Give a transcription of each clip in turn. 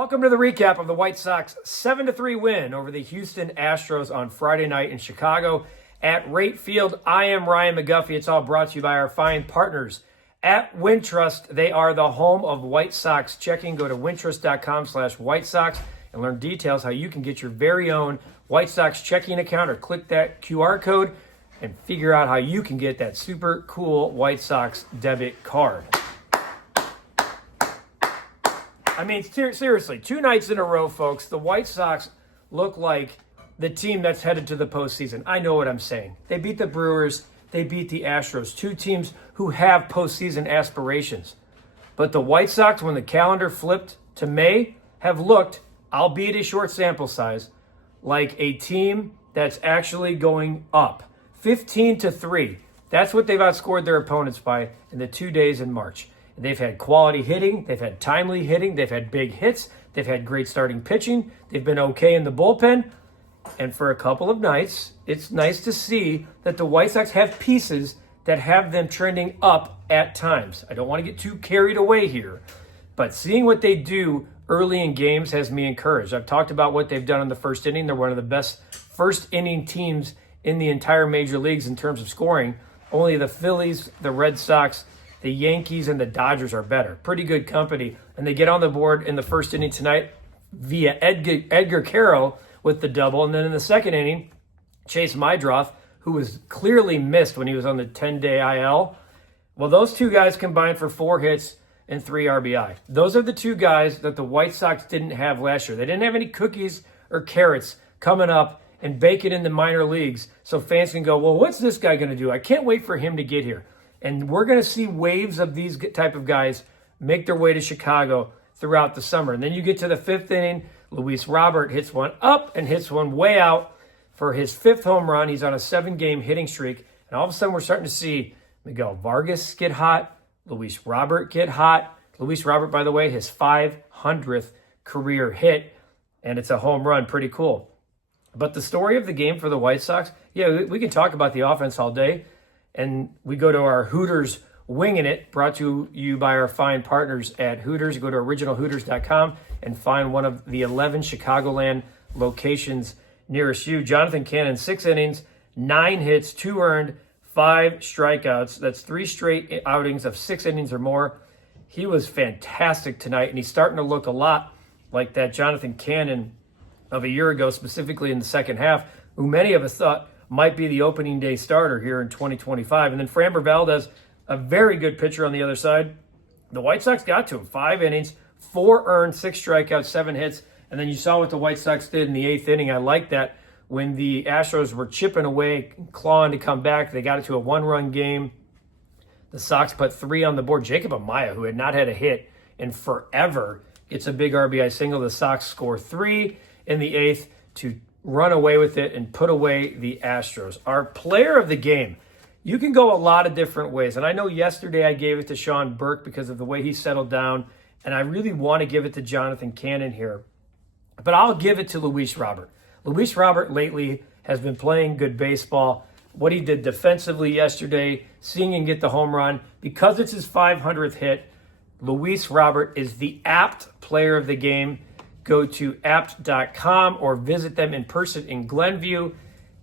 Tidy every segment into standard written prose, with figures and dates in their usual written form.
Welcome to the recap of the White Sox 7-3 win over the Houston Astros on Friday night in Chicago at Rate Field. I am Ryan McGuffey. It's all brought to you by our fine partners at Wintrust. They are the home of White Sox checking. Go to wintrust.com/White Sox and learn details how you can get your very own White Sox checking account, or click that QR code and figure out how you can get that super cool White Sox debit card. I mean, seriously, 2 nights in a row, folks, the White Sox look like the team that's headed to the postseason. I know what I'm saying. They beat the Brewers. They beat the Astros, 2 teams who have postseason aspirations. But the White Sox, when the calendar flipped to May, have looked, albeit a short sample size, like a team that's actually going up. 15-3. That's what they've outscored their opponents by in the 2 days in March. They've had quality hitting. They've had timely hitting. They've had big hits. They've had great starting pitching. They've been okay in the bullpen. And for a couple of nights, it's nice to see that the White Sox have pieces that have them trending up at times. I don't want to get too carried away here, but seeing what they do early in games has me encouraged. I've talked about what they've done in the first inning. They're one of the best first inning teams in the entire major leagues in terms of scoring. Only the Phillies, the Red Sox, the Yankees, and the Dodgers are better. Pretty good company. And they get on the board in the first inning tonight via Edgar Carroll with the double. And then in the second inning, Chase Mydroth, who was clearly missed when he was on the 10-day IL. Well, those 2 guys combined for 4 hits and 3 RBI. Those are the 2 guys that the White Sox didn't have last year. They didn't have any cookies or carrots coming up and bake it in the minor leagues so fans can go, well, what's this guy going to do? I can't wait for him to get here. And we're going to see waves of these type of guys make their way to Chicago throughout the summer. And then you get to the 5th inning, Luis Robert hits one up and hits one way out for his 5th home run. He's on a 7-game hitting streak. And all of a sudden, we're starting to see Miguel Vargas get hot, Luis Robert get hot. Luis Robert, by the way, his 500th career hit, and it's a home run. Pretty cool. But the story of the game for the White Sox, yeah, we can talk about the offense all day. And we go to our Hooters Winging It, brought to you by our fine partners at Hooters. Go to originalhooters.com and find one of the 11 Chicagoland locations nearest you. Jonathan Cannon, 6 innings, 9 hits, 2 earned, 5 strikeouts. That's 3 straight outings of 6 innings or more. He was fantastic tonight, and he's starting to look a lot like that Jonathan Cannon of a year ago, specifically in the second half, who many of us thought might be the opening day starter here in 2025. And then Framber Valdez, a very good pitcher on the other side. The White Sox got to him. 5 innings, 4 earned, 6 strikeouts, 7 hits. And then you saw what the White Sox did in the 8th inning. I like that. When the Astros were chipping away, clawing to come back, they got it to a 1-run game. The Sox put 3 on the board. Jacob Amaya, who had not had a hit in forever, gets a big RBI single. The Sox score 3 in the 8th to run away with it and put away the Astros. Our player of the game, you can go a lot of different ways. And I know yesterday I gave it to Sean Burke because of the way he settled down, and I really want to give it to Jonathan Cannon here. But I'll give it to Luis Robert. Luis Robert lately has been playing good baseball. What he did defensively yesterday, seeing him get the home run, because it's his 500th hit, Luis Robert is the apt player of the game. Go to apt.com or visit them in person in Glenview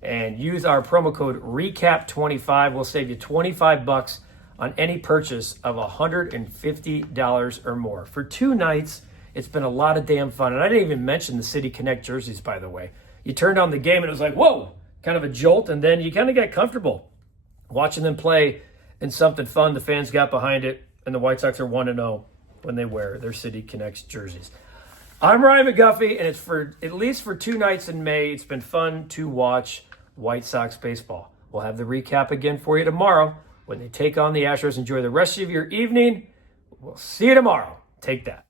and use our promo code REKAP25. We'll save you $25 on any purchase of $150 or more. For 2 nights, it's been a lot of damn fun. And I didn't even mention the City Connect jerseys, by the way. You turned on the game and it was like, whoa, kind of a jolt. And then you kind of got comfortable watching them play in something fun. The fans got behind it, and the White Sox are 1-0 when they wear their City Connect jerseys. I'm Ryan McGuffey, and it's for at least for 2 nights in May. It's been fun to watch White Sox baseball. We'll have the recap again for you tomorrow when they take on the Astros. Enjoy the rest of your evening. We'll see you tomorrow. Take that.